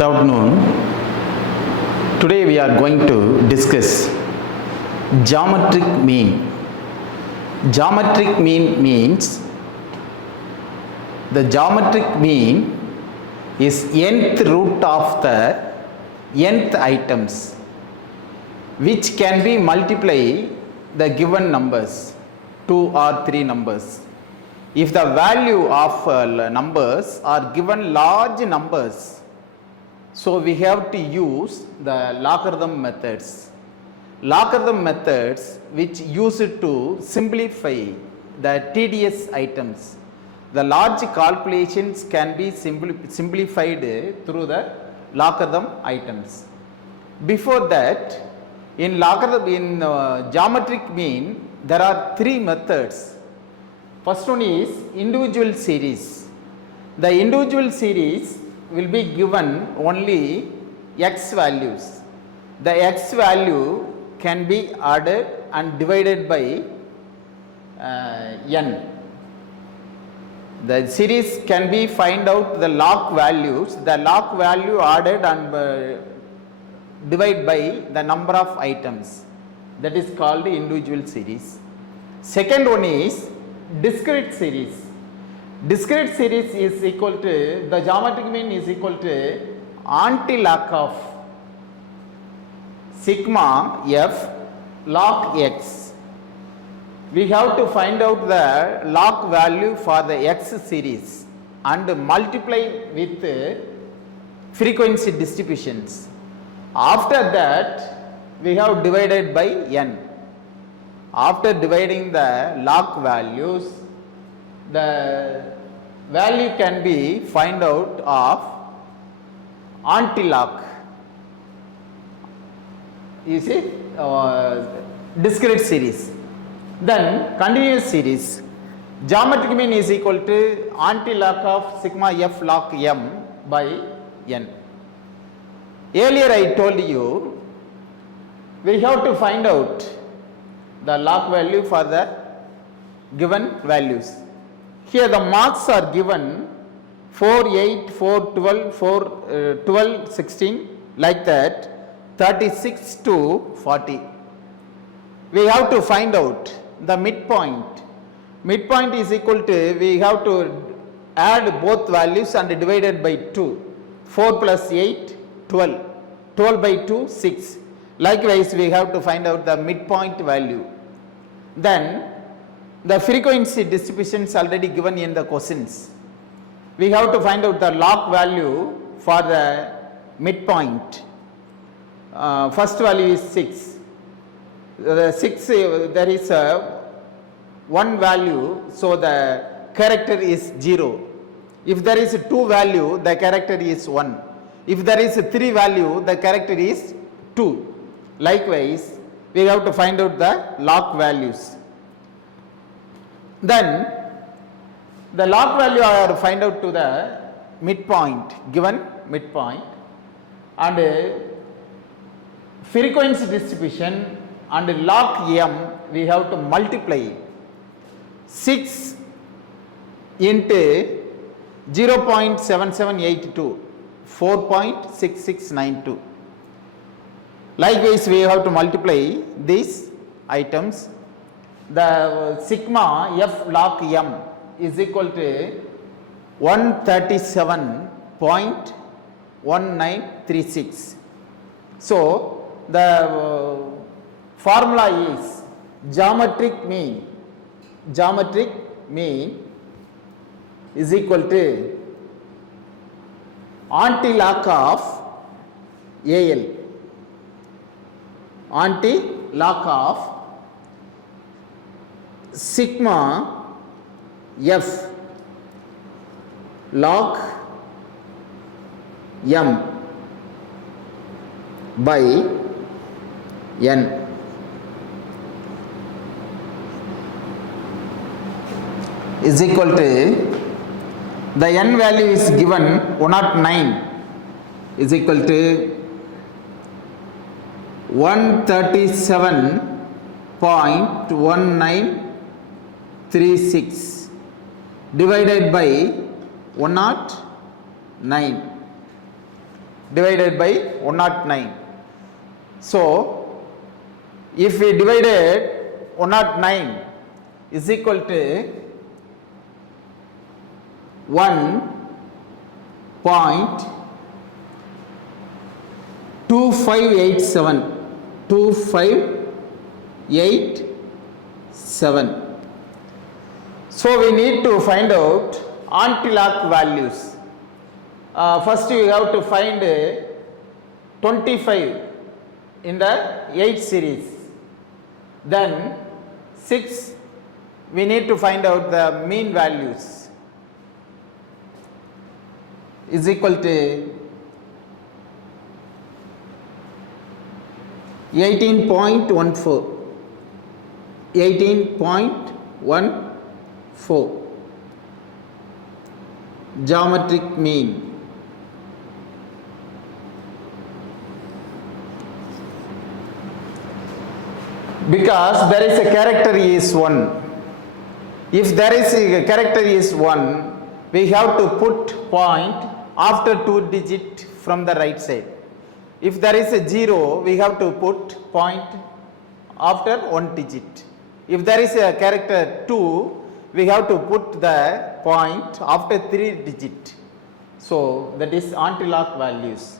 Good afternoon. Today we are going to discuss geometric mean. Geometric mean means the geometric mean is nth root of the nth items which can be multiply the given numbers, 2 or 3 numbers. If the value of numbers are given large numbers, so we have to use the logarithm methods. Logarithm methods which use it to simplify the tedious items. The large calculations can be simplified through the logarithm items. Before that, in geometric mean, there are 3 methods. First one is individual series. The individual series will be given only x values. The x value can be added and divided by n. The series can be find out the log values. The log value added and divide by the number of items. That is called individual series. Second one is discrete series. Discrete series is equal to, the geometric mean is equal to anti-log of sigma f log x. We have to find out the log value for the x series and multiply with frequency distributions. After that, we have divided by n. After dividing the log values, the value can be find out of anti-log. You see, discrete series. Then continuous series. Geometric mean is equal to anti-log of sigma f log m by n. Earlier I told you, we have to find out the log value for the given values. Here the marks are given 4, 8, 4, 12, 4, 12, 16, like that, 36 to 40. We have to find out the midpoint. Midpoint is equal to, we have to add both values and divided by 2. 4 plus 8, 12. 12 by 2, 6. Likewise, we have to find out the midpoint value. Then, the frequency distributions already given in the questions. We have to find out the log value for the midpoint. First value is 6. The 6, there is one value, so the character is 0. If there is 2 value, the character is 1. If there is 3 value, the character is 2. Likewise, we have to find out the log values. Then, the log value are find out to the midpoint, given midpoint, and frequency distribution and log m, we have to multiply 6 into 0.7782, 4.6692. Likewise, we have to multiply these items. The sigma f log m is equal to 137.1936. So, the formula is geometric mean. Geometric mean is equal to anti-log of AL. Anti-log of sigma f log m by n. Is equal to, the n value is given 109 is equal to 137.1936 divided by 109. divided by 109. So, if we divided 109 is equal to 1.2587, 2587. So we need to find out anti-lock values. First we have to find 25 in the 8 series. Then 6 we need to find out the mean values is equal to 18.14, 18.14 geometric mean. Because there is a character is 1. If there is a character is 1, we have to put point after 2 digit from the right side. If there is a 0, we have to put point after 1 digit. If there is a character 2, we have to put the point after 3 digit. So that is anti-lock values.